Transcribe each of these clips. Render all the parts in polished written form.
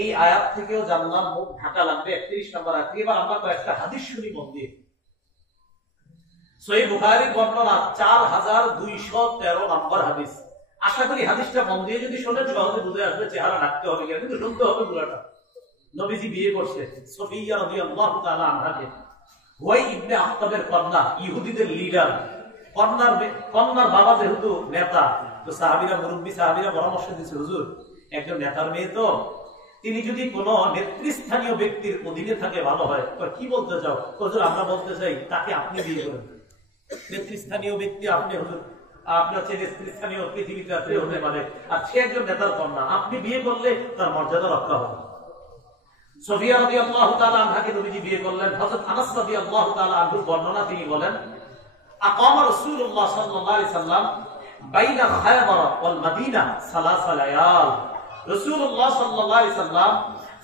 এই আয়াত থেকেও জানলাম মুখ ঢাকা লাগবে 31 নম্বর আয়াত। এবার আমরা কয়েকটা হাদিস শুনি মন দিয়ে। সহিহ বুখারীর বর্ণনা 4213 নম্বর হাদিস। আশা করি হাদিসটা মন দিয়ে যদি শোনেন সহজে বুঝে আসবে চেহারা ঢাকতে হবে কিনা, কিন্তু শুনতে হবে পুরোটা। নবীজি বিয়ে করছে সফিয়া রাদিয়াল্লাহু তাআলা আনহাকে। হুয়াই ইবনে আখতাবের কন্যা, ইহুদিদের লিডার। কন্যার বাবা যেহেতু নেতা, তো সাহাবীরা মুরব্বী সাহাবীরা পরামর্শ দিয়েছে, হুজুর একজন নেতার মেয়ে তো, তিনি যদি কোনো নেতৃস্থানীয় ব্যক্তির অধীনে থাকে ভালো হয়। কি বলতে চাও? হুজুর আমরা বলতে চাই তাকে আপনি বিয়ে করেন। নেতৃস্থানীয় ব্যক্তি আপনি, হুজুর আপনি হচ্ছে নেতৃস্থানীয় পৃথিবীতে আপনি হতে পারে, আর সে একজন নেতার কন্যা, আপনি বিয়ে করলে তার মর্যাদা রক্ষা হবে। সফিয়া রাদিয়াল্লাহু তাআলা আনহাকে নবীজি বিয়ে করলেন। হযরত আনাস রাদিয়াল্লাহু তাআলা আনহুর বর্ণনা, তিনি বলেন আকামা রাসূলুল্লাহ সাল্লাল্লাহু আলাইহি সাল্লাম বাইনা খায়বার ওয়াল মদিনা সালাসা লায়াল। রাসূলুল্লাহ সাল্লাল্লাহু আলাইহি সাল্লাম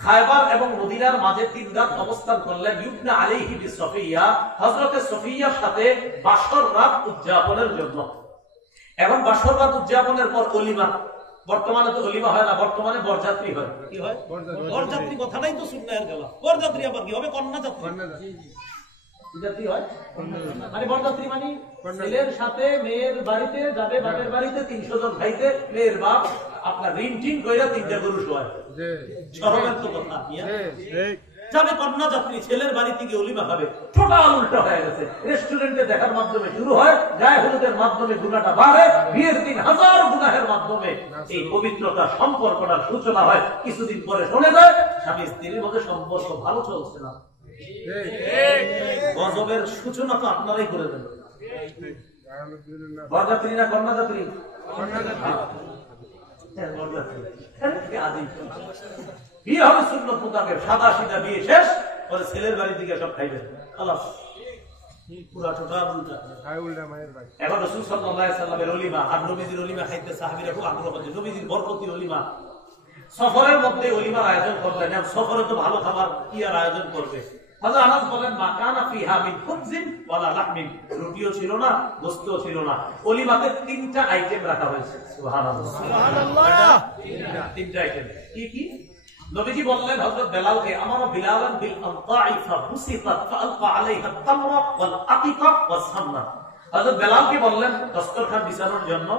খায়বার এবং মদিনার মাঝে 3 রাত অবস্থান করলেন। ইবনা আলাইহি বিসফিয়া, হযরত সফিয়ার সাথে বাসর রাত উদযাপনের জন্য। এখন বাসর রাত উদযাপনের পর ওলিমা, বর্তমানে তো ওলিমা হয় না, বর্তমানে বরযাত্রী হয়। কি হয়? বরযাত্রী। কথাটাই তো সুন্নাহের গলা। বরযাত্রী আবার কি হবে? কন্যা যাত্রী। যাত্রী হয় মানে বরযাত্রী মানে ছেলের সাথে মেয়ের বাড়িতে যাবে, বাপের বাড়িতে 300 জন খাইতে, মেয়ের বাপ আপনার ঋণ টিন কইরা 3টা গরু শোয়ায়। শরমের তো কথা যাবে কন্যা যাত্রী, ছেলের বাড়ি থেকে অলিমা খাবে। টোটাল উল্টা হয়ে গেছে। রেস্টুরেন্টে দেখার মাধ্যমে শুরু হয়, গায়ে হলুদের মাধ্যমে গুনাহটা বাড়ে, বিয়ের 3000 গুনাহের মাধ্যমে এই পবিত্রতা সম্পর্কটার সূচনা হয়। কিছুদিন পরে শুনে যায় স্বামী স্ত্রীর মধ্যে সম্পর্ক ভালো চলছে না। গজবের সূচনা তো আপনারাই করে দেন। বরযাত্রী না কন্যা যাত্রী? বিয়ে হবে সুন্নত মোতাবেক, সাদা সিধা বিয়ে শেষ, পরে ছেলের বাড়ি থেকে সব খাইবেন। এখন রাসূল সাল্লাল্লাহু আলাইহি সাল্লামের ওলিমা আর নবীজির ওলিমা খাইতে সাহাবীরা খুব আগ্রহ করছে। নবীজির বরকতি ওলিমা, সফরের মধ্যে ওলিমার আয়োজন করলেন। সফরে তো ভালো খাবার কি আর আয়োজন করবে? হযরত আনাস বলেন মাকানা ফিহা মিন খুবজিন ওয়ালা লাহমিন, রুটিও ছিল না, গোশতও ছিল না। ওলিমাতে 3টা আইটেম রাখা হয়েছে। সুবহানাল্লাহ সুবহানাল্লাহ, 3টা আইটেম। কি কি? নবীজি বললেন হযরত বেলালকে, আমারা বিলালান বিল আনতাইফা বুসিফাত ফালকা আলাইহা তামরা ওয়াল আকিকা ওয়াস সামনা। হযরত বেলালকে বললেন দস্তরখান বিছানোর জন্য।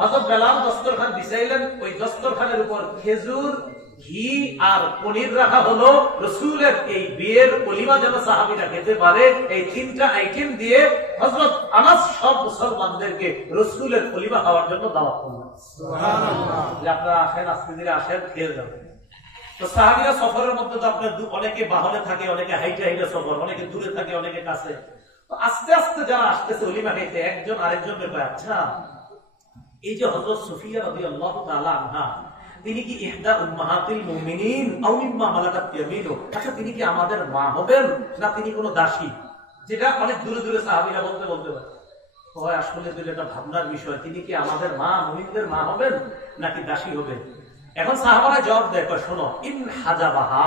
হযরত বেলাল দস্তরখান বিছাইলেন। ওই দস্তরখানের উপর খেজুর, ঘি আর পনির রাখা হলো। রাসূলের এই বিয়ের ওলিমা যেন সাহাবীরা খেতে পারে, এই 3টা আইটেম দিয়ে হযরত আনাস সব মুসলমানদেরকে রাসূলের ওলিমা খাওয়ার জন্য দাওয়াত করলেন। সুবহানাল্লাহ। যে আপনারা আসেন, আজকে দিনে আসেন, খেয়ে যাবেন। তো সাহাবীরা সফরের মধ্যে তো আপনার অনেকে বাহনে থাকে, অনেকে হাইটে হাইটে সফর, অনেকে দূরে থাকে, অনেকে কাছে। তো আস্তে আস্তে যারা আসতেছে ওলিমা খাইতে, একজন আরেকজনকে কয়, আচ্ছা এই যে হযরত সফিয়া রাদিয়াল্লাহু তাআলা আনহা, তিনি কি ইহদা উম্মাহাতিল মুমিনিন আও মিম্মা মালাকাত ইয়ামিনু, আচ্ছা তিনি কি আমাদের মা হবেন না তিনি কোনো দাসী? যেটা অনেক দূরে দূরে সাহাবীরা বলতে পারে। হয় আসলে তো এটা ভাবনার বিষয়, তিনি কি আমাদের মা, মুমিনদের মা হবেন নাকি দাসী হবেন? এখন সাহাবারা জবাব দেয়, শোনো, ইন হাজাবাহা,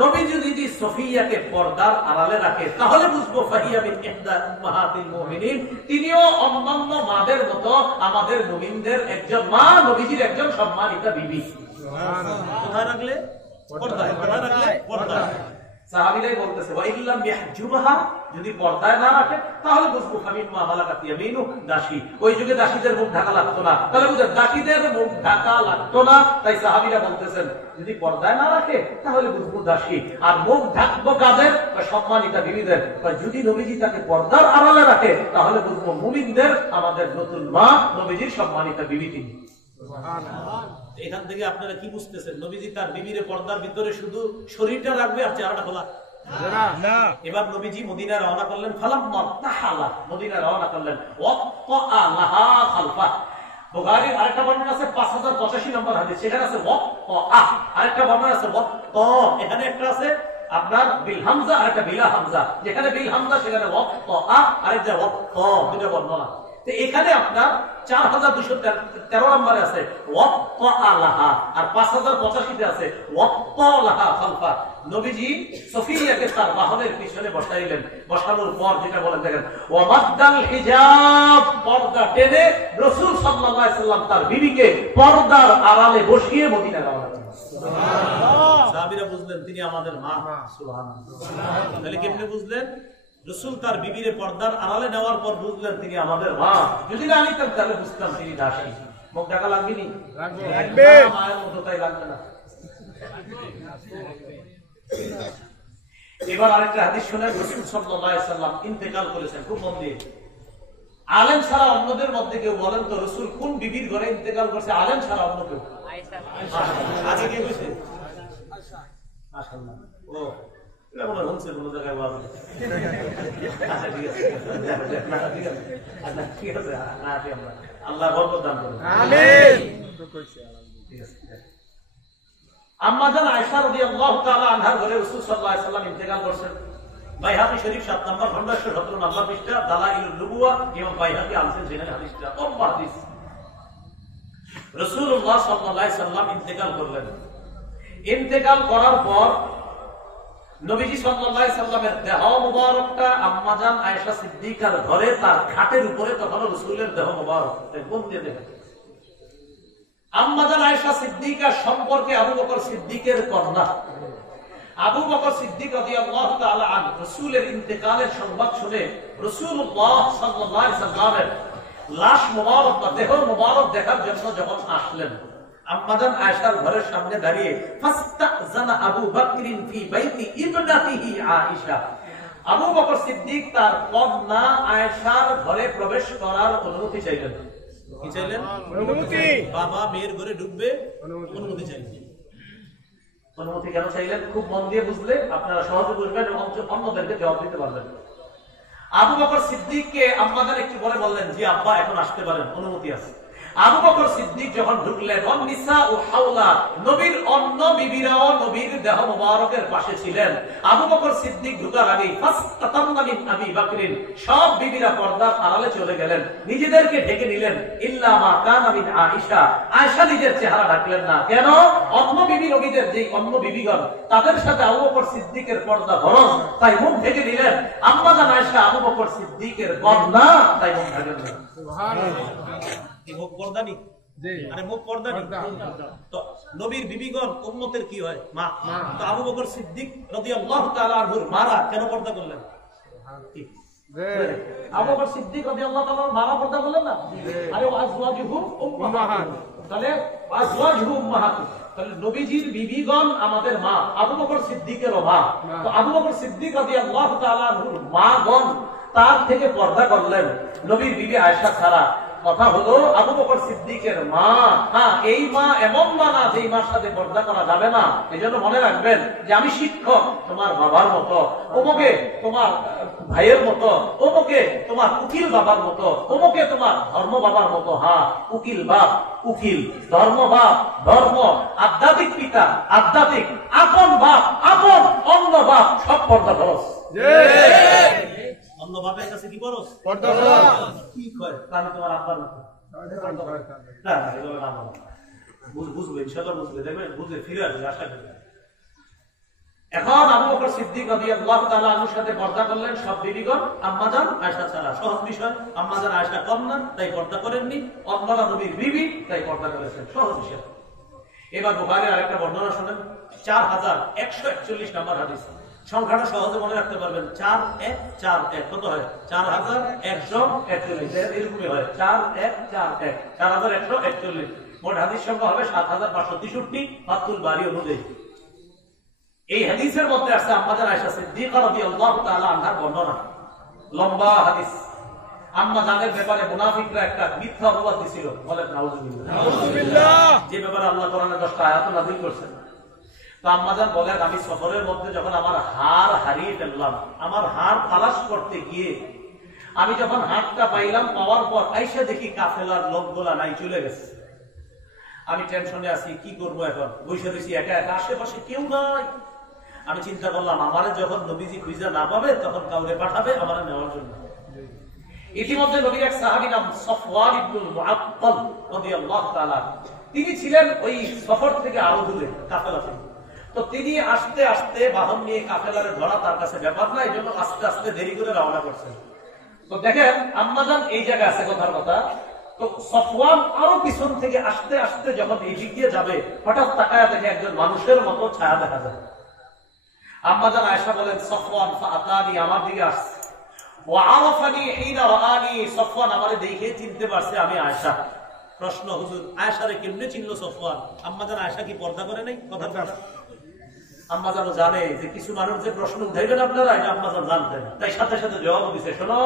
নবী যদি সফিয়াকে পর্দার আড়ালে রাখে তাহলে বুঝবো ফাহিয়া মিন ইহদা উম্মাহাতিল মুমিনিন, তিনিও অন্যান্য মাদের মতো আমাদের মুমিনদের একজন মা, নবীজির একজন সম্মানিতা বিবি। সুবহানাল্লাহ। কোথায় রাখলে? পর্দায়। কোথায় রাখলে? পর্দায়। সাহাবীরাই বলতেছে ওয়া ইল্লাম ইয়াহজুবহা, যদি পর্দায় না রাখে তাহলে বুঝবো ফামিম্মা মালাকাত ইয়ামিনু, দাসী। ওই যুগে দাসীদের মুখ ঢাকা লাগতো না, তাহলে বুঝেন দাসীদের মুখ ঢাকা লাগতো না। তাই সাহাবীরা বলতেছেন যদি পর্দায় না রাখে তাহলে বুঝবো দাসী, আর মুখ ঢাকবো কাদের? সম্মানিতা বিবিদের। যদি নবীজি তাকে পর্দার আড়ালে রাখে তাহলে বুঝবো মুমিনদের আমাদের নতুন মা, নবীজির সম্মানিতা বিবি তিনি। সুবহানাল্লাহ। এখান থেকে আপনারা কি বুঝতেছেন? নবীজি তার বিবির পর্দার ভিতরে শুধু শরীরটা রাখবে আর চেহারাটা খোলা না। এবার নবীজি মদিনা রওনা করলেন। ফালাম্মা তাহালা, মদিনা রওনা করলেন। ওয়াত্তা লাহা খালফা। বুখারীর আরেকটা বর্ণনা আছে 5085 নম্বর হাদিস, সেখানে আছে ওয়াত্তা। আরেকটা বর্ণনা আছে ওয়াত্তা, এখানে একটা আছে আপনার বিল হামজা, আরেকটা বিলা হামজা। যেখানে বিল হামজা সেখানে ওয়াত্তা, আরেকটা ওয়াত্তা, দুটো বর্ণনা। এখানে আপনার 4213 নম্বরে আছে ওয়াত্তা লাহা, আর 5085 আছে ওয়াত্তা লাহা খালফা। নবীজি সফিয়াকে তার বাহনের পিছনে বসাইলেন। বসানোর পর যেটা বলেন দেখেন, ওয়ামাদ্দাল হিজাব, পর্দা টেনে রাসূল সাল্লাল্লাহু আলাইহি সাল্লাম তার বিবিকে পর্দার আড়ালে বসিয়ে মদিনা রওনা করলেন। সাহাবীরা বুঝলেন তিনি আমাদের মা। সুবহানাল্লাহ। তাহলে কেমনে বুঝলেন? রাসূল তার বিবিরে পর্দার আড়ালে নেওয়ার পর বুঝলেন তিনি আমাদের মা। যদি না নিতেন তাহলে বুঝতাম তিনি দাসী। মুখ ঢাকা লাগবে নি? লাগবে। মায়ের মতো তাই লাগবে না। এবার আরেকটা হাদিস শুনেন। রাসূল সাল্লাল্লাহু আলাইহি সাল্লাম ইন্তেকাল করেছেন। খুব মন দিয়ে আলেম ছাড়া অন্যদের মধ্যে কেউ বলেন তো রাসূল কোন বিবির ঘরে ইন্তেকাল করছে? আলেম ছাড়া অন্য কেউ? আগে কে কইছে? মাশাআল্লাহ। ও এটা মনে হচ্ছে কোন জায়গায় বলবে। আচ্ছা ঠিক আছে, ঠিক আছে, আচ্ছা ঠিক আছে। না আপনি আমরা আল্লাহ বরকত দান করুন। আমিন। ঠিক আছে। আম্মা জান আয়েশা রাদিয়াল্লাহু তাআলা আনহার ঘরে রাসূল সাল্লাল্লাহু আলাইহি সাল্লাম ইন্তেকাল করেছেন। বাইহাকি শরীফ 7 নম্বর খন্ড 117 নম্বর পৃষ্ঠা দালাইলুন নবুওয়া এবং বাইহাকি আনছেন যেখানে হাদিসটা লম্বা হাদিস। রাসূলুল্লাহ সাল্লাল্লাহু আলাইহি সাল্লাম ইন্তেকাল করলেন। ইন্তেকাল করার পর নবীজি সাল্লাল্লাহু আলাইহি সাল্লামের দেহ মুবারকটা আম্মা জান আয়েশা সিদ্দিকার ঘরে তার খাটের উপরে তখন রাসূলের দেহ মুবারক একদম দিয়ে দেখেন। আম্মা জান আয়েশা সিদ্দিকা সম্পর্কে আবু বকর সিদ্দিকের কন্যা। আবু বকর সিদ্দিক রাদিয়াল্লাহু তাআলা আনহু রাসূলের ইন্তেকালের সংবাদ শুনে রাসূলুল্লাহ সাল্লাল্লাহু আলাইহি সাল্লামের লাশ মুবারক বা দেহ মুবারক দেখার জন্য যখন আসলেন, আম্মা জান আয়েশার ঘরের সামনে দাঁড়িয়ে ফাস্তাযানা আবু বকরিন ফি বাইতি ইবনাতিহি আয়েশা। আবু বকর সিদ্দিক তার কন্যা আয়েশার ঘরে প্রবেশ করার অনুমতি চাইলেন। কি চাইলেন? অনুমতি। বাবা মেয়ের ঘরে ঢুকবে, অনুমতি চাইলেন। অনুমতি কেন চাইলেন? খুব মন দিয়ে বুঝলে আপনারা সহজে বুঝবেন এবং অন্যদেরকে জবাব দিতে পারবেন। আবু বকর সিদ্দিককে আম্মা জান একটু বলে বললেন, জি আব্বা এখন আসতে পারেন, অনুমতি আছে। আবু বকর সিদ্দিক যখন ঢুকলেন, নিসা ও হাওলা নবীর অন্য বিবিরাও নবীর দেহ মুবারকের পাশে ছিলেন। আবু বকর সিদ্দিক ঢুকার আগেই ফাসতাতান্না মিন আবি বকরিন সব বিবিরা পর্দার আড়ালে চলে গেলেন, নিজেদেরকে ঢেকে নিলেন। ইল্লা মা কানা মিন আয়েশা, আয়েশা নিজের চেহারা ঢাকলেন না। কেন? অন্য বিবি নবীদের যেই অন্য বিবিগণ তাদের সাথে আবু বকর সিদ্দিকের পর্দা ফরজ, তাই মুখ ঢেকে নিলেন। আম্মা জান আয়েশা আবু বকর সিদ্দিকের কন্যা, তাই মুখ ঢেকে নিলেন। সুবহানাল্লাহ। মুখ পর্দানি, আরে মুখ পর্দানি। তো নবীর বিবিগণ উম্মতের কি হয়? মা। তো আবু বকর সিদ্দিক রাদিয়াল্লাহু তাআলা আনহুর মারা কেন পর্দা করলেন? আবু বকর সিদ্দিক রাদিয়াল্লাহু তাআলা মারা পর্দা করলেন না? আরে আজওয়াজুহু উম্মাহাত, তাহলে আজওয়াজুহু উম্মাহাত, তাহলে নবীজির বিবিগণ আমাদের মা, আবু বকর সিদ্দিকের মা। তো আবু বকর সিদ্দিক রাদিয়াল্লাহু তাআলা আনহুর মাগণ তার থেকে পর্দা করলেন নবীর বিবি আয়েশা ছাড়া। কথা হলো আবু বকর সিদ্দিকের মা, হ্যাঁ এই মা এমন মা না যে মার সাথে পর্দা করা যাবে না। এই জন্য মনে রাখবেন যে আমি শিক্ষক তোমার বাবার মতো, অমুকে তোমার ভাইয়ের মতো, অমুকে তোমার উকিল বাবার মতো, অমুকে তোমার ধর্ম বাবার মতো। হ্যাঁ উকিল বাপ উকিল, ধর্ম বাপ ধর্ম, আধ্যাত্মিক পিতা আধ্যাত্মিক, আপন বাপ আপন, অন্য বাপ সব পর্দা খরচ। অন্য বাপের কাছে কি করস? পর্দা খরচ। কি করে? আমি তোমার আব্বার মতো। না না এগুলো না বলো। বুঝবে ইনশাআল্লাহ, বুঝবে, দেখবেন বুঝে ফিরে আসবে আশা করি। এখন আবু বকর সিদ্দিক রাদিয়াল্লাহু তাআলা আনহুর সাথে পর্দা করলেন সব বিবিগণ, আম্মা জান আয়েশা ছাড়া। সহজ বিষয়, আম্মা জান আয়েশা কন্যা তাই পর্দা করেননি, অন্যরা নবীর বিবি তাই পর্দা করেছেন। সহজ বিষয়। এবার বুখারীর আরেকটা বর্ণনা শুনেন, 4141 নম্বর হাদিস। সংখ্যাটা সহজে মনে রাখতে পারবেন, 4141 কত হয়? 4141, এরকমই হয় 4141, 4141। মোট হাদিস সংখ্যা হবে 7563 ফাতুল বারী অনুযায়ী। এই হাদিসের মধ্যে আছে আম্মা জান আয়েশা সিদ্দিকা রাদিয়াল্লাহু তাআলা আনহার বর্ণনা, লম্বা হাদিস। আম্মা জানের ব্যাপারে মুনাফিকরা একটা মিথ্যা অপবাদ দিছিল, বলেন নাউজুবিল্লাহ। নাউজুবিল্লাহ। যে ব্যাপারে আল্লাহ কোরআনে 10টা আয়াত নাযিল করেছেন। তো আম্মা জান বলেন, আমি সফরের মধ্যে যখন আমার হাড় হারিয়ে ফেললাম, আমার হাড় তালাশ করতে গিয়ে আমি যখন হাড়টা পাইলাম, পাওয়ার পর আইসা দেখি কাফেলার লোকগুলা নাই, চলে গেছে। আমি টেনশনে আছি, কি করবো এখন? বসে রয়েছি একা একা, আশেপাশে কেউ নাই। আমি চিন্তা করলাম, আমারে যখন নবীজি খুঁজে না পাবে তখন কাউরে পাঠাবে আমারে নেওয়ার জন্য। ইতিমধ্যে নবীর এক সাহাবী নাম সফওয়ান ইবনুল মুআত্তাল রাদিয়াল্লাহু তাআলা, তিনি ছিলেন ওই সফর থেকে আরো দূরে, কাফেলা থেকে। তো তিনি আস্তে আস্তে বাহন নিয়ে কাফেলারে ধরা তার কাছে ব্যাপার না, এই জন্য আস্তে আস্তে দেরি করে রওনা করছেন। তো দেখেন আম্মা জান এই জায়গায় আছে, কথার কথা, তো সফওয়ান আরো পিছন থেকে আস্তে আস্তে যখন এদিক দিয়ে যাবে, হঠাৎ তাকায়া দেখে একজন মানুষের মতো ছায়া দেখা যায়। আম্মা জান আয়েশা বলেন, সফওয়ান ফাআতানি, আমার দিকে আসছে। ওয়া আরাফানি হিনা রাআনি, সফওয়ান আমারে দেখে চিনতে পারছে আমি আয়েশা। প্রশ্ন, হুজুর আয়েশারে কেমনে চিনলো সফওয়ান? আম্মা জান আয়েশা কি পর্দা করে নাই? কথা আম্মা জান জানে যে কিছু মানুষ যে প্রশ্ন উঠাইবেন আপনারা, এটা আম্মা জান জানতেন, তাই সাথে সাথে জবাব দিছে, শোনো,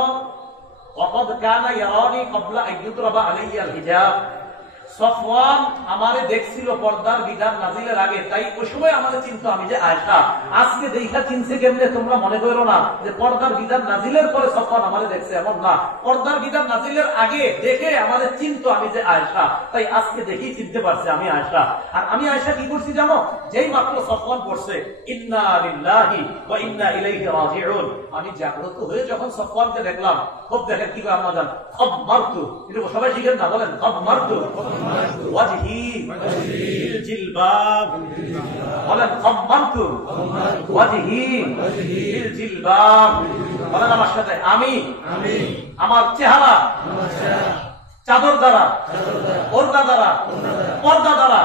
ওয়াকাদ কানা ইয়ারানি ক্বাবলা আন ইউতরাবা আলাইয়া আল হিজাব। সফওয়ান আমারে দেখছিল পর্দার বিধান নাজিলের আগে, তাই ওই সময় আমারে চিনতো আমি যে আয়েশা। আজকে দেখা চিনছে কেমনে তোমরা মনে করো না যে পর্দার বিধান নাজিলের পরে সফওয়ান আমারে দেখছে, এমন না। পর্দার বিধান নাজিলের আগে দেখে আমারে চিনতো আমি যে আয়েশা, তাই আজকে দেখেই চিনতে পারছে আমি আয়েশা। আর আমি আয়েশা কি করছি জানো? যেই মাত্র সফওয়ান পড়ছে ইন্না লিল্লাহি ওয়া ইন্না ইলাইহি রাজিউন, আমি জাগ্রত হয়ে যখন সফওয়ানকে দেখলাম, খুব দেখেন কি করে আম্মা জান, খাবমারতু, এটা সবাই শিখেন না, বলেন খাবমারতু ওয়াজহি বিল জিলবাব, বলেন খাবমারতু ওয়াজহি বিল জিলবাব, বলেন আমার সাথে, আমি আমার চেহারা চাদর দ্বারা, পর্দা দ্বারা, পর্দা দ্বারা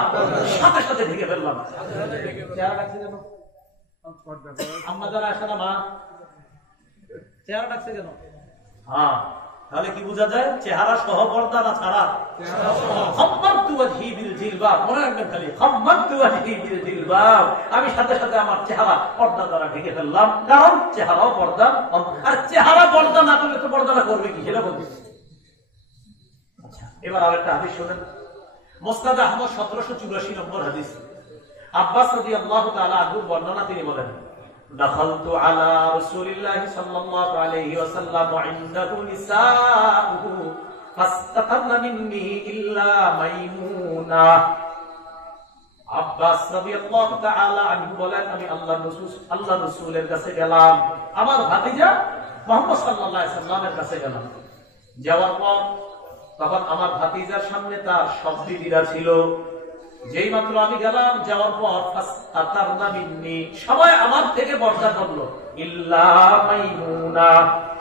সাথে সাথে ঢেকে ফেললাম। চেহারা ডাকছে কেন? আম্মা যারা আসে না মা, চেহারা ডাকছে কেন? হ্যাঁ, তাহলে কি বোঝা যায়? চেহারা সহ পর্দা না ছাড়া? আমি সাথে সাথে আমার চেহারা পর্দা দ্বারা ঢেকে ফেললাম, কারণ চেহারাও পর্দা। আর চেহারা পর্দা না করলে তো পর্দাটা করবে কি, সেটা বলছি। এবার আরেকটা হাদিস শুনেন, মুসনাদ আহমদ 1784 নম্বর হাদিস। আব্বাস রাদিয়াল্লাহু তাআলা আনহু বর্ণনা, তিনি বলেন, দাখালতু আলা রাসূলিল্লাহি সাল্লাল্লাহু আলাইহি ওয়াসাল্লাম ওয়া ইনদাহু নিসাউহু ফাস্তাতারনা মিন্নি ইল্লা মাইমুনা। আব্বাস রাদিয়াল্লাহু তাআলা আনহু বলেন, আমি আল্লাহর রাসূলের কাছে গেলাম, আমার ভাতিজা মুহাম্মদ সাল্লাল্লাহু আলাইহি ওয়াসাল্লামের কাছে গেলাম। যাওয়ার পর তখন আমার ভাতিজার সামনে তার সব বিবিরা ছিল। যেই মাত্র আমি গেলাম, যাওয়ার পর ফাস্তাতারনা মিন্নি, সবাই আমার থেকে পর্দা করলো, ইল্লা মাইমুনা,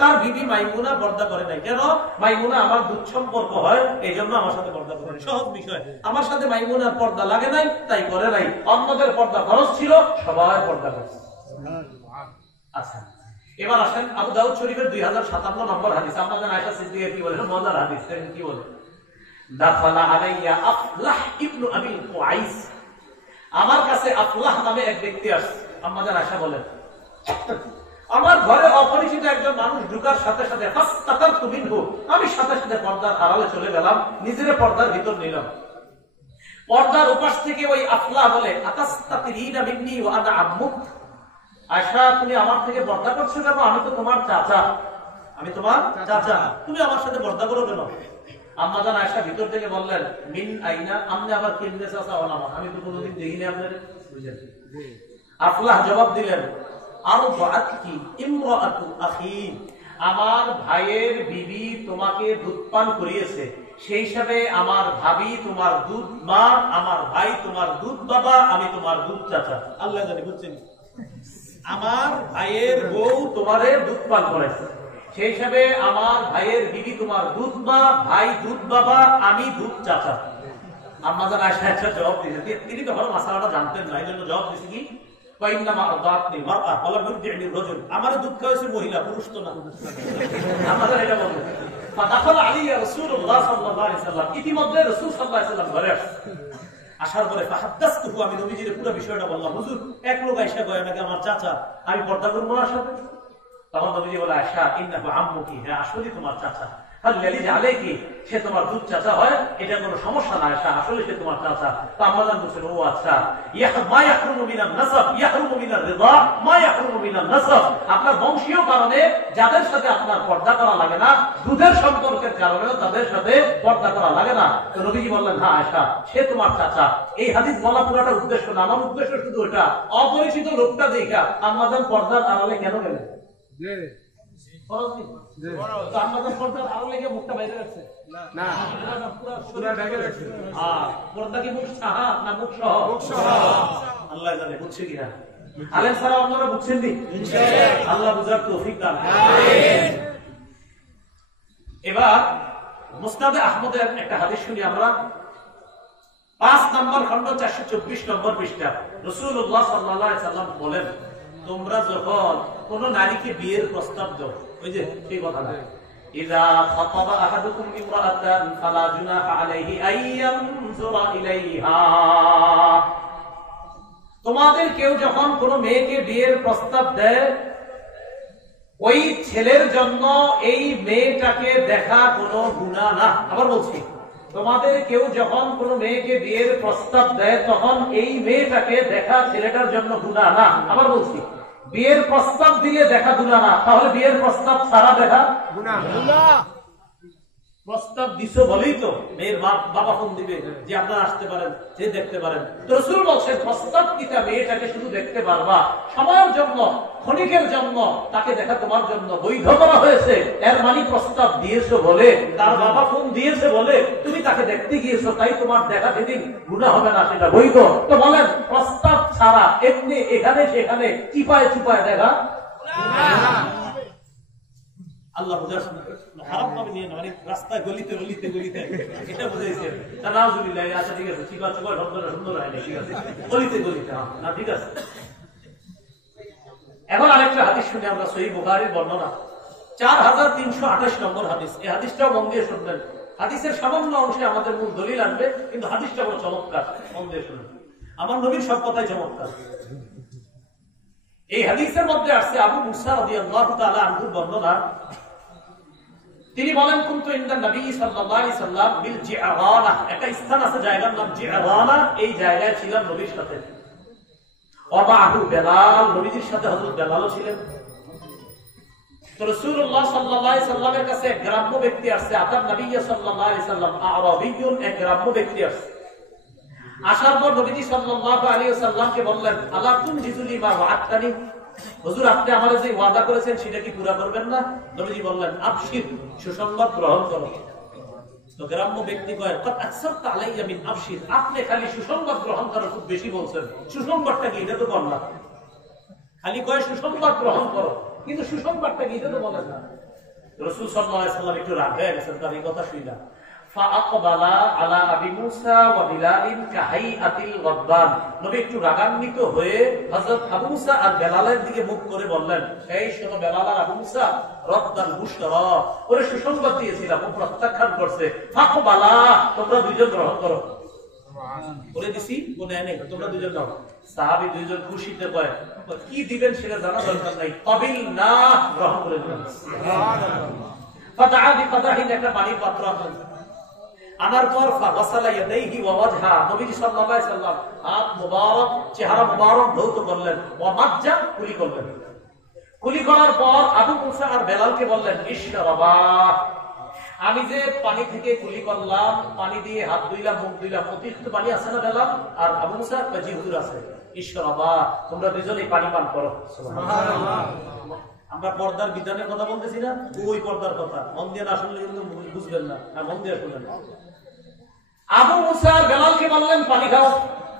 তার বিবি মাইমুনা পর্দা করে নাই। কেন? মাইমুনা আমার দুধ সম্পর্ক হয়, এই জন্য আমার সাথে পর্দা করে নাই। সহজ বিষয়, আমার সাথে মাইমুনার পর্দা লাগে নাই, তাই করে নাই। অন্যদের পর্দা খরচ ছিল, সবাই পর্দা করছে। আচ্ছা, এবার আসেন আবু দাউদ শরীফের 2057 নম্বর হাদিস। আপনাদের আয়েশা সিদ্দিকা কি বলেন? মজার হাদিস, কি বলে? দাখালা আলাইয়া আফলাহ ইবনু আবিল কুআইস, আমার কাছে আফলাহ নামে এক ব্যক্তি আসছে। আমাদের আয়েশা বলেন, আমার ঘরে অপরিচিত একজন মানুষ ঢোকার সাথে সাথে ফাস্তাতারতু মিনহু, আমি সাথে সাথে পর্দার আড়ালে চলে গেলাম, নিজের পর্দার ভিতর নিলাম। পর্দার উপাস থেকে ওই আফলাহ বলে, আতাস্তাতিরিনা মিন্নি ওয়া আনা আম্মুক, আয়েশা তুমি আমার থেকে পর্দা করছো কেন? আমি তো তোমার চাচা, আমি তোমার চাচা, তুমি আমার সাথে পর্দা করো কেন? আম্মা জান আয়েশা ভিতর থেকে বললেন, মিন আইনা, আপনি আবার কেমনে চাচা হলাম? আমি তো কোনোদিন দেখিনি আপনার। আফলাহ জবাব দিলেন, আরদাআতকি ইমরাআতু আখি, আমার ভাইয়ের বিবি তোমাকে দুধ পান করিয়েছে, সেই হিসাবে আমার ভাবি তোমার দুধ মা, আমার ভাই তোমার দুধ বাবা, আমি তোমার দুধ চাচা। আল্লাহ জানে, বুঝছেন? আমার ভাইয়ের বউ তোমারে দুধ পান করেছে, সেই হিসাবে আমার ভাইয়ের বিবি তোমার দুধ মা, ভাই দুধ বাবা, আমি দুধ চাচা। আম্মা জান আয়েশা একটা জবাব দিয়েছে, তিনি তো ভালো মাসালাটা জানতেন না, এই জন্য জবাব দিয়েছে কি, আমার দুধ খাওয়াইছে মহিলা, পুরুষ তো না। আমাদের এটা বলবো। ইতিমধ্যে রাসূল সাল্লাল্লাহু আলাইহি ওয়াসাল্লাম ঘরে আসছে। আসার পরে ফাহাদাসতুহু, আমি নবীজির পুরো বিষয়টা বললাম, হুজুর এক লোক আয়েশা কয় নাকি আমার চাচা, আমি পর্দা করব না সাথে? তখন নবীজি বলে, আয়েশা ইন্নাহু আম্মুকি, হ্যাঁ আসলে তোমার চাচা। সে তোমার দুধ চাচা হয়, এটা কোনো সমস্যা না আয়েশা, আসলে সে তোমার চাচা। তো আম্মা জান বলছেন, ও আচ্ছা, মা ইয়াহরুমু মিনান নাসাব ইয়াহরুমু মিনার রিদা মা ইয়াহরুমু মিনান নাসাব, আপনার বংশীয় কারণে যাদের সাথে আপনার পর্দা করা লাগে না, দুধের সম্পর্কের কারণেও তাদের সাথে পর্দা করা লাগে না। তো নবীজি বললেন, হ্যাঁ আয়েশা, সে তোমার চাচা। এই হাদিস বলা পুরোটা উদ্দেশ্য না, আমার উদ্দেশ্য শুধু ওটা, অপরিচিত লোকটা দেখা আম্মা জান পর্দার আড়ালে কেন গেলেন? মুখটা বাইরে রাখছে না, পর্দা কি মুখ সাহা না মুখ সহ? আল্লাহ জানে, বুঝছে কিনা? আলেম ছাড়া আপনারা বুঝছেন নি? আল্লাহ বুঝার তৌফিক দান। এবার মুসনাদে আহমদের একটা হাদিস শুনি আমরা, 5 নম্বর খন্ড 424 নম্বর পৃষ্ঠা। রাসূলুল্লাহ সাল্লাল্লাহু আলাইহি সাল্লাম বলেন, তোমরা যখন কোন নারীকে বিয়ের প্রস্তাব দাও, ওই যে এই কথাটা, ইযা খাতাবা আহাদুকুম ইমরাআতান ফালা জুনাহা আলাইহি আইয়ানজুরা ইলাইহা, তোমাদের কেউ যখন কোন মেয়েকে বিয়ের প্রস্তাব দেয়, ওই ছেলের জন্য এই মেয়েটাকে দেখা কোনো গুনাহ না। আবার বলছি, তোমাদের কেউ যখন কোন মেয়েকে বিয়ের প্রস্তাব দেয়, তখন এই মেয়েটাকে দেখা ছেলেটার জন্য গুনাহ না। আবার বলছি, বিয়ের প্রস্তাব দিয়ে দেখা গুনাহ না, তাহলে বিয়ের প্রস্তাব ছাড়া দেখা গুনাহ। প্রস্তাব দিছো বলেই তো মেয়ের বাবা ফোন দিবে যে আপনারা আসতে পারেন, যে দেখতে পারেন। তো রাসূল বলেন, প্রস্তাব দিতে মেয়েটাকে শুধু দেখতে পারবা সময়ের জন্য, ক্ষণিকের জন্য, তাকে দেখা তোমার জন্য বৈধ করা হয়েছে। এর মানে প্রস্তাব দিয়েছো বলে, তার বাবা ফোন দিয়েছে বলে তুমি তাকে দেখতে গিয়েছো, তাই তোমার দেখা সেদিন গুনাহ হবে না, সেটা বৈধ। তো বলেন, প্রস্তাব ছাড়া এমনি এখানে সেখানে চিপায় চুপায় দেখা আল্লাহ হারাম ভাবে নিয়ে না, মানে রাস্তায় গলিতে গলিতে গলিতে এটা বুঝাইছে। নাউজুবিল্লাহ। আচ্ছা ঠিক আছে, চিপা চুপা শব্দটা সুন্দর হয় না, ঠিক আছে, গলিতে গলিতে না, ঠিক আছে। এখন আরেকটা হাদিস শুনে আমরা, সহিহ বুখারীর বর্ণনা 4328 নম্বর হাদিস। এই হাদিসটাও মন দিয়ে শুনবেন। হাদিসের সামান্য অংশে আমাদের মূল দলিল আনবে, কিন্তু হাদিসটা বড় চমৎকার, মন দিয়ে শুনবেন। আমার নবীর সব কথাই চমৎকার। এই হাদিসের মধ্যে আসছে আবু মুসা রাদিয়াল্লাহু তাআলা আনহুর বর্ণনা। তিনি বলেন, কুনতু ইনদা নবী সাল্লাল্লাহু আলাইহি সাল্লাম বিল জিআরানা, একটা স্থান আছে, জায়গার নাম জিআরানা। এই জায়গায় ছিলাম নবীর সাথে। ওয়া মাহু বেলাল, নবীর সাথে হযরত বেলালও ছিলেন। তো রাসূলুল্লাহ সাল্লাল্লাহু আলাইহি সাল্লামের কাছে এক গ্রাম্য ব্যক্তি আসছে। আতান নবী সাল্লাল্লাহু আলাইহি সাল্লাম আরাবিয়্যুন, এক গ্রাম্য ব্যক্তি আসছে। আসার পর নবীজি সাল্লাল্লাহু আলাইহি ওয়াসাল্লামকে বললেন, আলা তুনজিজুলি মা ওয়া'আতানি, হুজুর আপনি আমারে যে ওয়াদা করেছেন সেটা কি পুরো করবেন না? নবীজি বললেন, আবশির, সুসংবাদ গ্রহণ করো। তো গ্রাম্য ব্যক্তি কয়, কত আকসারতা আলাইয়া মিন আবশির, আপনি খালি সুসংবাদ গ্রহণ করো খুব বেশি বলছেন, সুসংবাদটা কি এটা তো বললাম। খালি কয় সুসংবাদ গ্রহণ করো, কিন্তু সুসংবাদটা কি এটা তো বলেন না। রাসূল সাল্লাল্লাহু আলাইহি ওয়াসাল্লাম একটু রাগ হয়ে গেছেন তার এই কথা শুনে। ফাআকবালা আলা আবি মুসা ওয়া বিলালিন কাহাইআতিল গাদবান, নবী একটু রাগান্বিত হয়ে হযরত আবু মুসা আর বেলালের দিকে মুখ করে বললেন, এই শোনো বেলাল আর আবু মুসা, রদ্দাল বুশরা, ওরে সুসংবাদ দিয়েছিলাম, ও প্রত্যাখ্যান করছে। ফাআকবালা, তোমরা দুইজন গ্রহণ করো। বলে দিছি, বলে নেই, তোমরা দুইজন নাও। সাহাবী দুইজন খুশিতে কয়, কি দিবেন সেটা জানা দরকার নাই, কবিল না, গ্রহণ করে দিলেন। সুবহানাল্লাহ। ফাতাআ বিকাদাহিন, একটা পানির পাত্র আনলেন। আনার পর ফাগাসালা ইয়াদাইহি ওয়া ওয়াজহা, নবী সাল্লাল্লাহু আলাইহি সাল্লাম হাত মুবারক, চেহারা মুবারক ধৌত করলেন। ওয়া মাজ্জা, কুলি করলেন। কুলি করার পর আবু মুসা আর বেলালকে বললেন, ইশরাবা, আমি যে পানি থেকে কুলি করলাম, পানি দিয়ে হাত ধুইলাম, মুখ ধুইলাম, অতিরিক্ত পানি আছে না বেলাল আর আবু মুসা? জি হুজুর আছে। ইশরাবা, তোমরা দুজনেই পানি পান করো। সুবহানাল্লাহ। আমরা পর্দার বিধানের কথা বলতেছি না, ওই পর্দার কথা। মন দিয়ে না শুনলে কিন্তু বুঝবেন না, মন দিয়ে শুনলেন। আবু মুসা বেলালকে বললেন, পানি খাও।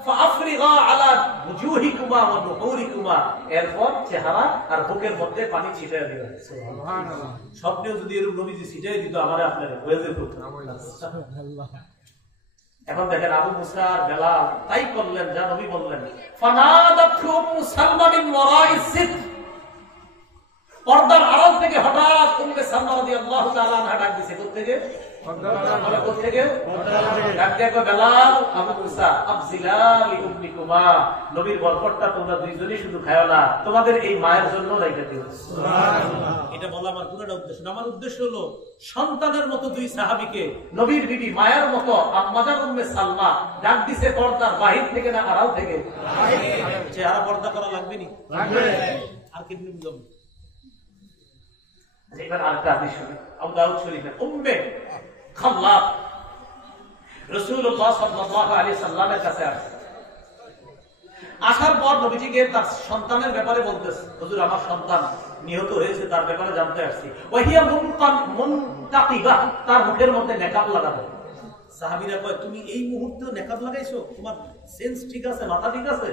ফাআফরিগা আলা বুজুহিকুমা ওয়া নুহুরিকুমা, এরপর চেহারা আর বুকের মধ্যে পানি ছিটিয়ে দিবেন। সুবহানাল্লাহ। স্বপ্নেও যদি এরকম নবীজি ছিটিয়ে দিত আমারে আপনারে হয়ে যেত। সুবহানাল্লাহ। এখন দেখেন আবু মুসা আর বেলাল তাই করলেন যা নবী বললেন। ফানাদাতু মুসাল্লা মিন ওয়ারাইস সিত, পর্দার আড়াল থেকে হঠাৎ উম্মে সালমা রাদিয়াল্লাহু তাআলা আনহা ডাক দিয়েছে। কোথা থেকে? কোথা থেকে? ডাক দিয়ে কয়, বেলাল, আবু মুসা, আফজিলা লিউম্মিকুমা, নবীর বরকতটা তোমরা দুইজনই শুধু খায়ো না, তোমাদের এই মায়ের জন্য রাইখা দিও। সুবহানাল্লাহ। এটা বলা আমার পুরোটা উদ্দেশ্য না। আমার উদ্দেশ্য হলো সন্তানের মতো দুই সাহাবীকে নবীর বিবি মায়ের মতো আম্মাজান উম্মে সালমা ডাক দিছে পর্দার বাহির থেকে না আড়াল থেকে? চেহারা পর্দা করা লাগবে নি? লাগবে। আর কেমনে বুঝাবো? এবার আরেকটা হাদিস শুনি, আবু দাউদ শরীফের। উম্মে খাল্লাব রাসূলুল্লাহ সাল্লাল্লাহু আলাইহি সাল্লামের কাছে আসে। আসার পর নবীজিকে তার সন্তানের ব্যাপারে বলতেছে, হুজুর আমার সন্তান নিহত হয়েছে, তার ব্যাপারে জানতে আসছি। ওয়াহিয়া মুনতাকিবা, তার মুখের মধ্যে নেকাব লাগানো। সাহাবীরা কয়, তুমি এই মুহূর্তে নেকাব লাগাইছো? তোমার সেন্স ঠিক আছে, মাথা ঠিক আছে?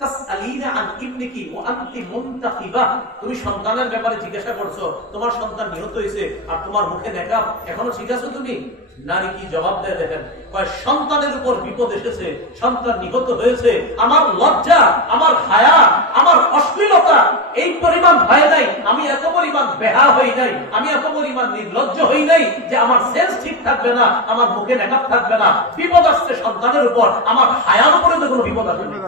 তাসআলিনা আন ইবনিকি ওয়া আনতি মুনতাকিবা, তুমি সন্তানের ব্যাপারে জিজ্ঞাসা করছো, তোমার সন্তান নিহত হয়েছে আর তোমার মুখে নেকাব, এখনো ঠিক আছো তুমি? নারী কি জবাব দেয় দেখেন, সন্তানের উপর বিপদ এসেছে, সন্তান নিহত হয়েছে, আমার লজ্জা, আমার হায়া, আমার অশ্লীলতা এই পরিমাণ হয় নাই, আমি এত পরিমাণ বেহা হই নাই, আমি এত পরিমাণ নির্লজ্জ হই নাই যে আমার সেন্স ঠিক থাকবে না, আমার মুখে মেকআপ থাকবে না, বিপদ আসছে সন্তানের উপর, আমার হায়ার উপরে তো কোনো বিপদ আসবে না।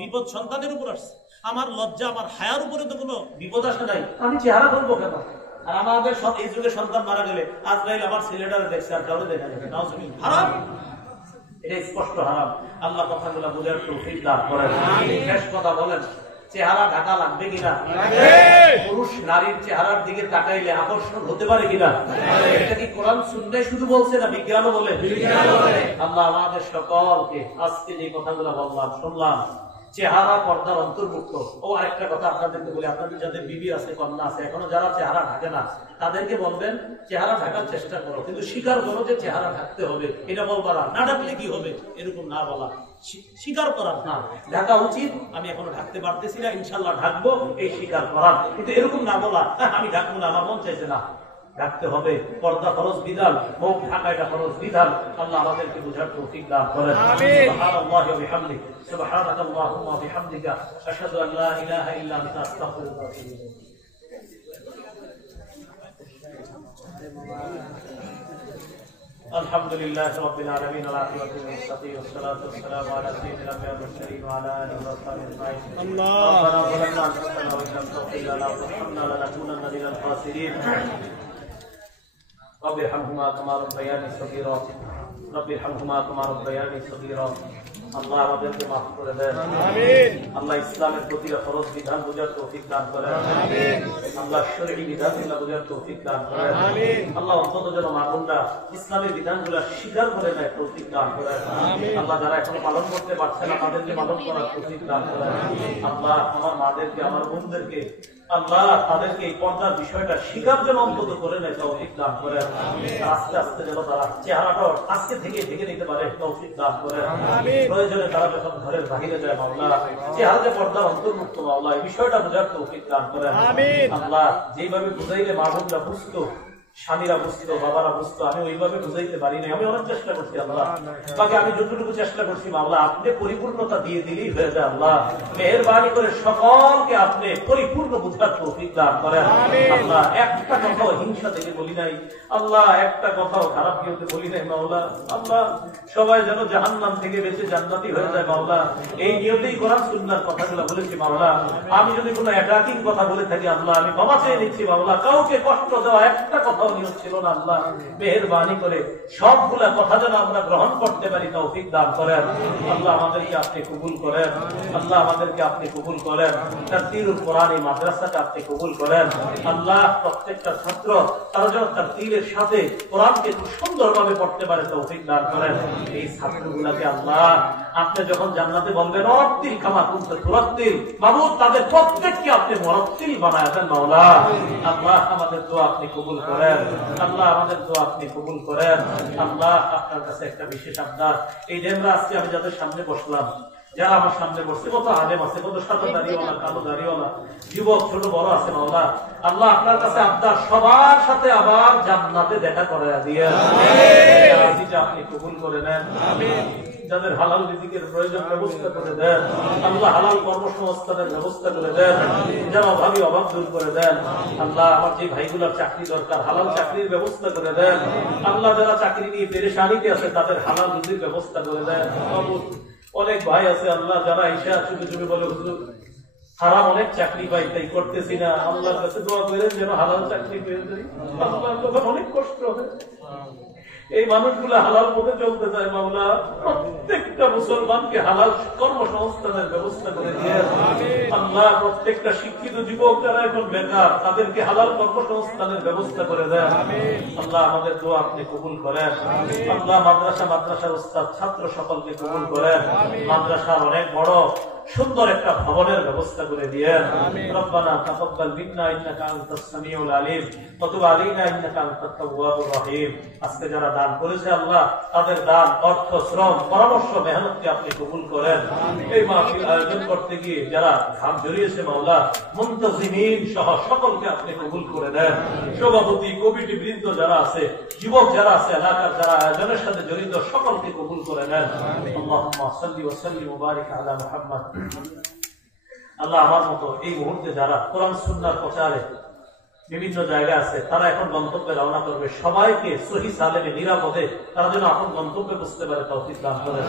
বিপদ সন্তানের উপর আসছে, আমার লজ্জা, আমার হায়ার উপরে তো কোনো বিপদ আসে নাই, আমি চেহারা করবো কেন? আর আমাদের এই যুগে সন্তান মারা গেলে আজরাইল আমার ছেলেটারে দেখছে, আর কাউকে দেখা যাবে না, হারাম, এটা স্পষ্ট হারাম। আল্লাহ কথাগুলো বোঝার তৌফিক দান করেন। শেষ কথা বলেন, চেহারা ঢাকা লাগবে কিনা? পুরুষ নারীর চেহারার দিকে তাকাইলে আকর্ষণ হতে পারে কিনা? এটা কি কোরআন সুন্নাহ শুধু বলছে না বিজ্ঞানও বলে? আল্লাহ আমাদের সকলকে আজকে যে কথাগুলো বললাম শুনলাম, চেহারা পর্দার অন্তর্ভুক্ত। ও আরেকটা কথা আপনাদেরকে বলি, আপনাদের যাদের বিবি আছে, কন্যা আছে, এখনো যারা চেহারা ঢাকে না, তাদেরকে বলবেন চেহারা ঢাকার চেষ্টা করো, কিন্তু স্বীকার করো যে চেহারা ঢাকতে হবে। এটা বলবার না ঢাকলে কি হবে এরকম না বলা, স্বীকার করার না, ঢাকা উচিত, আমি এখনো ঢাকতে পারতেছি না, ইনশাল্লাহ ঢাকবো, এই স্বীকার করার। কিন্তু এরকম না বলা, আমি ঢাকবো না, আমার মন চাইছে না, ঢাকতে হবে। পর্দা ফরজ বিধান, মুখ ঢাকা এটা ফরজ বিধান। আল্লাহ আমাদেরকে বুঝার তৌফিক দান করেন। সুবহানাল্লাহি ওয়া বিহামদিহি, সুবহানাকাল্লাহুম্মা ওয়া বিহামদিকা, আশহাদু আল লা ইলাহা ইল্লা আনতা, আস্তাগফিরুকা ওয়া আতুবু ইলাইক। الحمد لله رب العالمين والعاقبة للمتقين والصلاة والسلام على سيد الأنبياء والمرسلين وعلى آله وصحبه أجمعين. ربنا ظلمنا أنفسنا وإن لم تغفر لنا وترحمنا لنكونن من الخاسرين. رب ارحمهما كما ربياني صغيرا رب ارحمهما كما ربياني صغيرا. আল্লাহ আমাদেরকে মাফ করে দেন, আমিন। আল্লাহ ইসলামের প্রতিটা ফরজ বিধান বোঝার তৌফিক দান করেন, আমিন। আল্লাহ শরীয়ী বিধানগুলো বোঝার তৌফিক দান করেন, আমিন। আল্লাহ অন্তত যেন মা-বোনরা ইসলামের বিধানগুলো স্বীকার করে নেয়, তৌফিক দান করেন, আমিন। আল্লাহ যারা এখনো পালন করতে পারছে না তাদেরকে পালন করার তৌফিক দান করেন। আল্লাহ আমার মাদেরকে, আমার বোনদেরকে, আল্লাহ তাদেরকে এই পর্দার বিষয়টা স্বীকার যেন অন্তত করে নেয়, তৌফিক দান করেন। আস্তে আস্তে যেন তারা চেহারাটা আজকে থেকে ঢেকে নিতে পারে, তৌফিক দান করেন। প্রয়োজনে তারা যখন ঘরের বাহিরে যায় মাওলা, চেহারা যে পর্দার অন্তর্ভুক্ত মাওলা, এই বিষয়টা বোঝার তৌফিক দান করেন। আল্লাহ যেভাবে বুঝাইলে মা বোনরা বুঝতো, স্বামীরা বুঝতো, বাবারা বুঝতো, আমি ওইভাবে বুঝাইতে পারি না, আমি অনেক চেষ্টা করছি আল্লাহ, বাকি আমি যতটুকু চেষ্টা করছি মাওলা আপনি পরিপূর্ণতা দিয়ে দিলেই হয়ে যায়। আল্লাহ মেহেরবানি করে সকলকে আপনি পরিপূর্ণ বুঝার তৌফিক দান করেন। আল্লাহ একটা কথাও হিংসা থেকে বলি নাই আল্লাহ, একটা কথাও খারাপ কেউতে বলি নাই মাওলা। আল্লাহ সবাই যেন জাহান্নাম থেকে বেঁচে জান্নাতি হয়ে যায় মাওলা, এই নিয়তেই কোরআন সুন্নাহর কথাগুলো বলেছি মাওলা। আমি যদি কোনো অ্যাটাকিং কথা বলে থাকি আল্লাহ আমি ক্ষমা চেয়ে নিচ্ছি মাওলা, কাউকে কষ্ট দেওয়া একটা কথা নিয়ত ছিল না আল্লাহ, মেহেরবানি করে সবগুলা কথা যেন আমরা গ্রহণ করতে পারি, তৌফিক দান করেন। আল্লাহ আমাদেরকে আপনি কবুল করেন, আল্লাহ আমাদেরকে আপনি কবুল করেন, তাফসীরুল কোরআন এই মাদ্রাসাকে আপনি কবুল করেন। আল্লাহ প্রত্যেকটা ছাত্র তারা যেন তাফসীরের সাথে কোরআনকে খুব সুন্দরভাবে পড়তে পারে, তৌফিক দান করেন। এই ছাত্রগুলোকে আল্লাহ আপনি যখন জান্নাতে বলবেন অরতিল কামা কুনতা তুরাতিল, মাবুদ তাদের প্রত্যেককে আপনি মুরাত্তিল বানায় দেন মাওলা। আল্লাহ আমাদের দোয়া আপনি কবুল করেন, আল্লাহ আমাদের দোয়া আপনি কবুল করেন। আল্লাহ আপনার কাছে একটা বিশেষ আবদার, এই যে আমরা আজকে আমি যাদের সামনে বসলাম, যারা আমার সামনে বসছে, কত আলেম আছে, কত সাদা দাড়িওয়ালা, কালো দাড়িওয়ালা, যুবক ছোট বড় আছে মাওলা। আল্লাহ আপনার কাছে আবদার সবার সাথে আবার জান্নাতে দেখা করে দিয়ে আপনি কবুল করে নেন, যাদের হালাল রিজিকের প্রয়োজন ব্যবস্থা করে দেন আল্লাহ, হালাল কর্মসংস্থানের ব্যবস্থা করে দেন, যারা অভাবী অভাব দূর করে দেন আল্লাহ। আমার যে ভাইগুলোর চাকরি দরকার হালাল চাকরির ব্যবস্থা করে দেন আল্লাহ, যারা চাকরি নিয়ে পেরেশানিতে আছে তাদের হালাল রুজির ব্যবস্থা করে দেন। অনেক ভাই আছে আল্লাহ যারা ঈশা চুপে চুপে বলে হুজুর হারাম অনেক চাকরি পাই তাই করতেছি না, আল্লাহর কাছে দোয়া করেন যেন হালাল চাকরি পেয়ে যাই। আল্লাহ তখন অনেক কষ্ট হবে, এই মানুষগুলো হালাল পথে চলতে চায় মাওলা, প্রত্যেকটা মুসলমানকে হালাল কর্মসংস্থানের ব্যবস্থা করে দিয়ে আল্লাহ, প্রত্যেকটা শিক্ষিত যুবক যারা এখন বেকার তাদেরকে হালাল কর্মসংস্থানের ব্যবস্থা করে দেন আল্লাহ। আমাদের দোয়া আপনি কবুল করেন আল্লাহ। মাদ্রাসার উস্তাদ ছাত্র সকলকে কবুল করেন, মাদ্রাসার অনেক বড় সুন্দর একটা ভবনের ব্যবস্থা করে দিয়েন। রব্বানা তাকাব্বাল মিন্না ইন্নাকা আনতাস সামিউল আলিম ওয়া তুব আলাইনা ইন্নাকা আনতাত তাওয়াবুর রহিম। আজকে যারা দান করেছে আল্লাহ, তাদের দান, অর্থ, শ্রম, পরামর্শ, মেহনতকে আপনি কবুল করেন। এই মাহফিল আয়োজন করতে গিয়ে যারা ঘাম ঝরিয়েছে মাওলা, মুনতাজিমিন সহ সকলকে আপনি কবুল করে নেন। সভাপতি, কমিটি বৃন্দ যারা আছে, যুবক যারা আছে, এলাকার যারা আয়োজনের সাথে জড়িত, সকলকে কবুল করে নেন। আল্লাহুম্মা সাল্লি ওয়া সাল্লিম ওয়া বারিক আলা মুহাম্মদ। আল্লাহ, আমার মতো এই মুহূর্তে যারা কোরআন সুন্নাহর প্রচারে বিভিন্ন জায়গায় আছে, তারা এখন গন্তব্যে রওনা করবে, সবাইকে সহি সালেমে নিরাপদে তারা যেন এখন গন্তব্যে বুঝতে পারে তৌফিক দান করেন।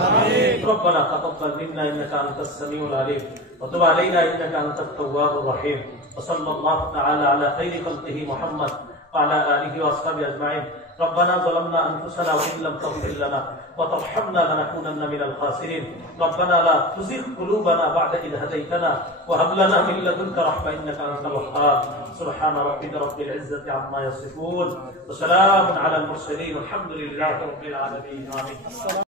রব্বানা তাকাব্বাল মিন্না ইন্নাকা আনতাস সামিউল আলিম ওয়া তুব আলাইনা ইন্নাকা আনতাত তাওয়াবুর রহিম। ওয়া সাল্লাল্লাহু তাআলা আলা খাইরি খালকিহি মুহাম্মদ ওয়া আলা আলিহি ওয়া আসহাবিহি আজমাইন। ربنا ظلمنا أنفسنا وإن لم تغفر لنا وترحمنا لنكونن من الخاسرين. ربنا لا تزغ قلوبنا بعد إذ هديتنا وهب لنا من لدنك رحمة إنك أنت الوهاب. سبحان ربك رب العزة عما يصفون وسلام على المرسلين والحمد لله رب العالمين. آمين.